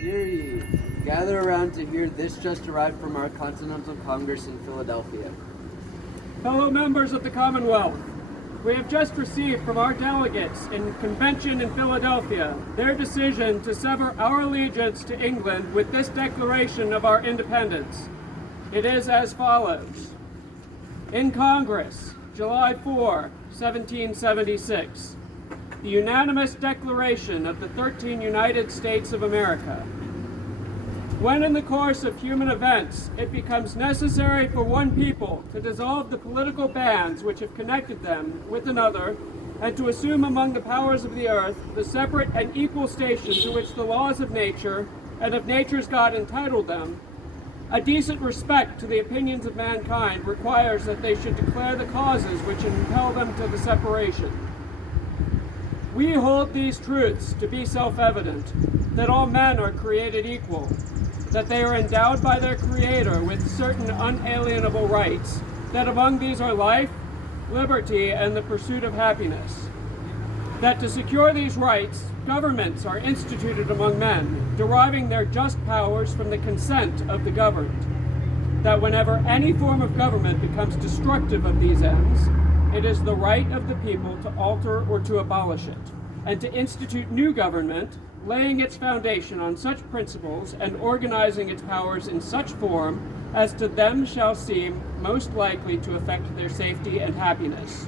Hear ye. Gather around to hear this just arrived from our Continental Congress in Philadelphia. Fellow members of the Commonwealth, we have just received from our delegates in convention in Philadelphia their decision to sever our allegiance to England with this declaration of our independence. It is as follows. In Congress, July 4, 1776, the unanimous declaration of the 13 United States of America. When in the course of human events it becomes necessary for one people to dissolve the political bands which have connected them with another, and to assume among the powers of the earth the separate and equal station to which the laws of nature and of nature's God entitled them, a decent respect to the opinions of mankind requires that they should declare the causes which impel them to the separation. We hold these truths to be self-evident, that all men are created equal, that they are endowed by their Creator with certain unalienable rights, that among these are life, liberty, and the pursuit of happiness. That to secure these rights, governments are instituted among men, deriving their just powers from the consent of the governed. That whenever any form of government becomes destructive of these ends, it is the right of the people to alter or to abolish it, and to institute new government, laying its foundation on such principles and organizing its powers in such form as to them shall seem most likely to affect their safety and happiness.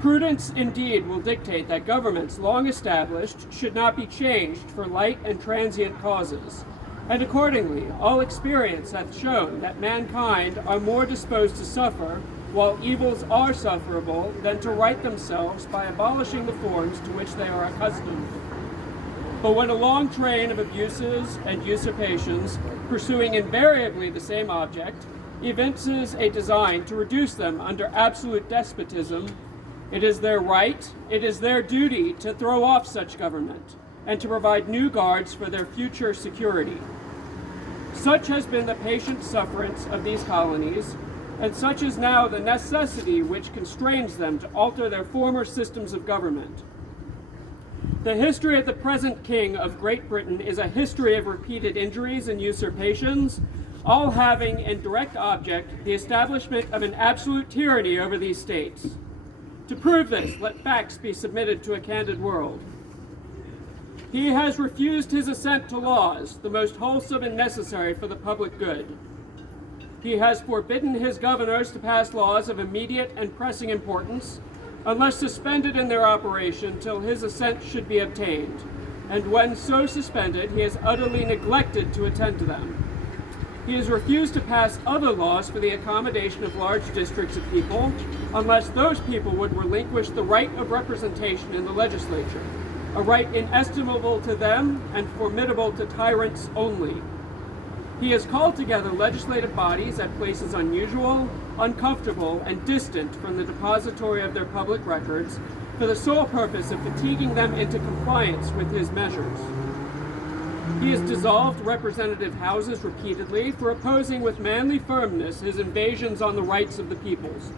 Prudence indeed will dictate that governments long established should not be changed for light and transient causes, and accordingly all experience hath shown that mankind are more disposed to suffer while evils are sufferable than to right themselves by abolishing the forms to which they are accustomed. But when a long train of abuses and usurpations, pursuing invariably the same object, evinces a design to reduce them under absolute despotism, it is their right, it is their duty to throw off such government, and to provide new guards for their future security. Such has been the patient sufferance of these colonies, and such is now the necessity which constrains them to alter their former systems of government. The history of the present King of Great Britain is a history of repeated injuries and usurpations, all having in direct object the establishment of an absolute tyranny over these states. To prove this, let facts be submitted to a candid world. He has refused his assent to laws, the most wholesome and necessary for the public good. He has forbidden his governors to pass laws of immediate and pressing importance, unless suspended in their operation till his assent should be obtained, and when so suspended, he has utterly neglected to attend to them. He has refused to pass other laws for the accommodation of large districts of people, unless those people would relinquish the right of representation in the legislature, a right inestimable to them and formidable to tyrants only. He has called together legislative bodies at places unusual, uncomfortable, and distant from the depository of their public records for the sole purpose of fatiguing them into compliance with his measures. He has dissolved representative houses repeatedly for opposing with manly firmness his invasions on the rights of the peoples.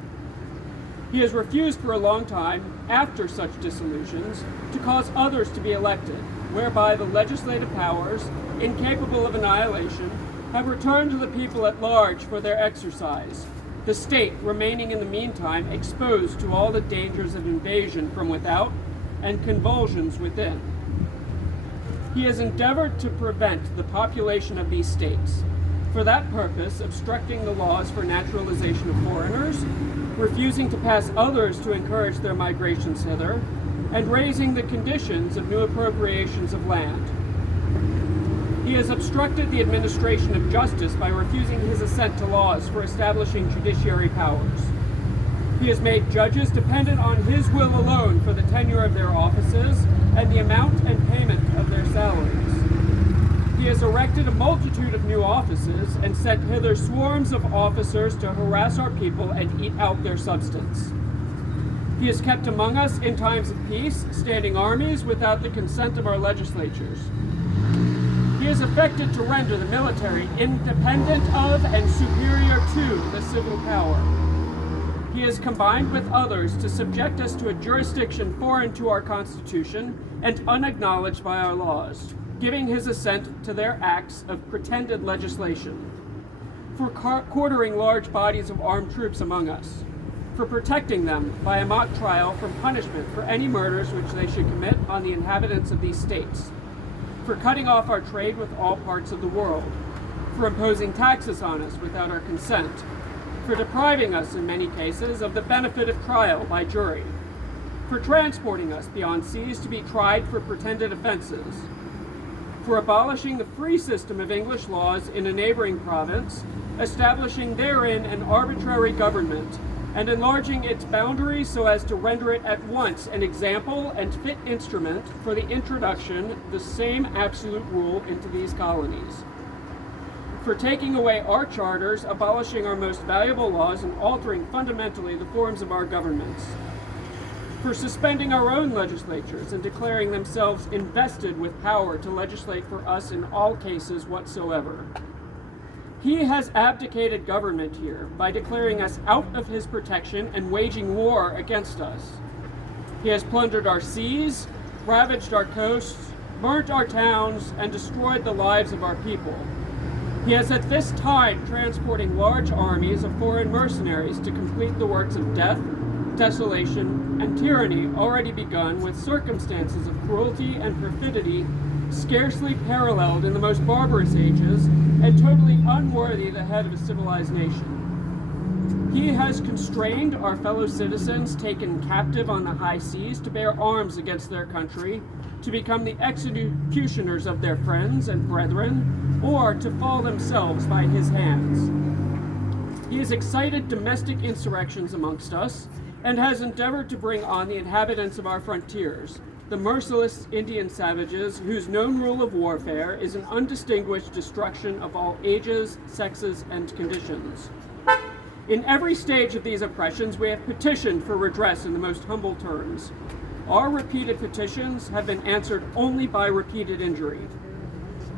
He has refused for a long time, after such dissolutions, to cause others to be elected, whereby the legislative powers, incapable of annihilation, have returned to the people at large for their exercise, the state remaining in the meantime exposed to all the dangers of invasion from without and convulsions within. He has endeavored to prevent the population of these states, for that purpose obstructing the laws for naturalization of foreigners, refusing to pass others to encourage their migrations hither, and raising the conditions of new appropriations of land. He has obstructed the administration of justice by refusing his assent to laws for establishing judiciary powers. He has made judges dependent on his will alone for the tenure of their offices and the amount and payment of their salaries. He has erected a multitude of new offices and sent hither swarms of officers to harass our people and eat out their substance. He has kept among us in times of peace standing armies without the consent of our legislatures. He has affected to render the military independent of and superior to the civil power. he has combined with others to subject us to a jurisdiction foreign to our Constitution and unacknowledged by our laws, giving his assent to their acts of pretended legislation, for quartering large bodies of armed troops among us, for protecting them by a mock trial from punishment for any murders which they should commit on the inhabitants of these states, for cutting off our trade with all parts of the world, for imposing taxes on us without our consent, for depriving us in many cases of the benefit of trial by jury, for transporting us beyond seas to be tried for pretended offenses, for abolishing the free system of English laws in a neighboring province, establishing therein an arbitrary government, and enlarging its boundaries so as to render it at once an example and fit instrument for the introduction of the same absolute rule into these colonies, for taking away our charters, abolishing our most valuable laws, and altering fundamentally the forms of our governments, for suspending our own legislatures and declaring themselves invested with power to legislate for us in all cases whatsoever. He has abdicated government here by declaring us out of his protection and waging war against us. He has plundered our seas, ravaged our coasts, burnt our towns, and destroyed the lives of our people. He is at this time transporting large armies of foreign mercenaries to complete the works of death, desolation, and tyranny already begun with circumstances of cruelty and perfidy scarcely paralleled in the most barbarous ages and totally unworthy the head of a civilized nation. He has constrained our fellow citizens taken captive on the high seas to bear arms against their country, to become the executioners of their friends and brethren, or to fall themselves by his hands. He has excited domestic insurrections amongst us, and has endeavored to bring on the inhabitants of our frontiers, the merciless Indian savages whose known rule of warfare is an undistinguished destruction of all ages, sexes, and conditions. In every stage of these oppressions, we have petitioned for redress in the most humble terms. Our repeated petitions have been answered only by repeated injury.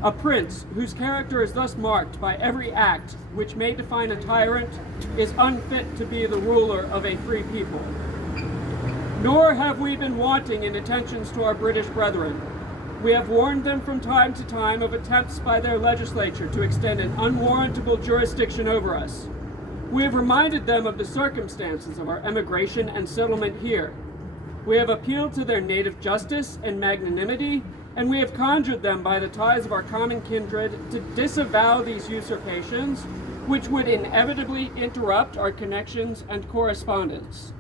A prince whose character is thus marked by every act which may define a tyrant is unfit to be the ruler of a free people. Nor have we been wanting in attentions to our British brethren. We have warned them from time to time of attempts by their legislature to extend an unwarrantable jurisdiction over us. We have reminded them of the circumstances of our emigration and settlement here. We have appealed to their native justice and magnanimity, and we have conjured them by the ties of our common kindred to disavow these usurpations, which would inevitably interrupt our connections and correspondence.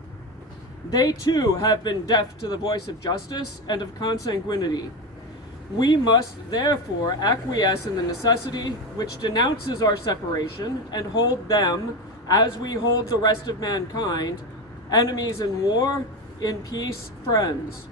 They too have been deaf to the voice of justice and of consanguinity. We must therefore acquiesce in the necessity which denounces our separation and hold them, as we hold the rest of mankind, enemies in war, in peace, friends.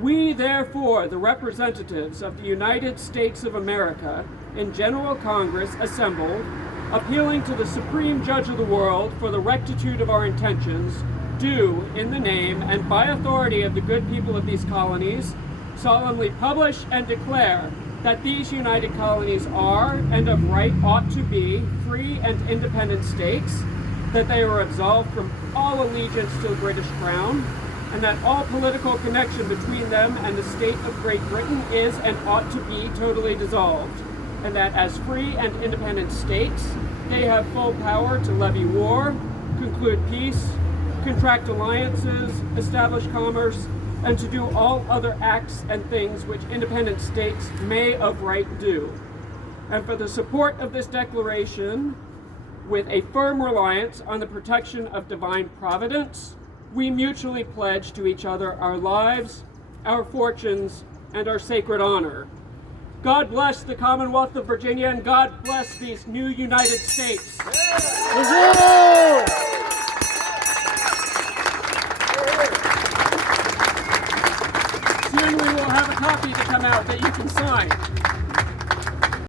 We, therefore, the representatives of the United States of America, in General Congress assembled, appealing to the Supreme Judge of the world for the rectitude of our intentions, do, in the name and by authority of the good people of these colonies, solemnly publish and declare that these united colonies are, and of right ought to be, free and independent states, that they are absolved from all allegiance to the British Crown, and that all political connection between them and the state of Great Britain is and ought to be totally dissolved, and that as free and independent states, they have full power to levy war, conclude peace, contract alliances, establish commerce, and to do all other acts and things which independent states may of right do. And for the support of this declaration, with a firm reliance on the protection of divine providence, we mutually pledge to each other our lives, our fortunes, and our sacred honor. God bless the Commonwealth of Virginia, and God bless these new United States. Soon we will have a copy to come out that you can sign.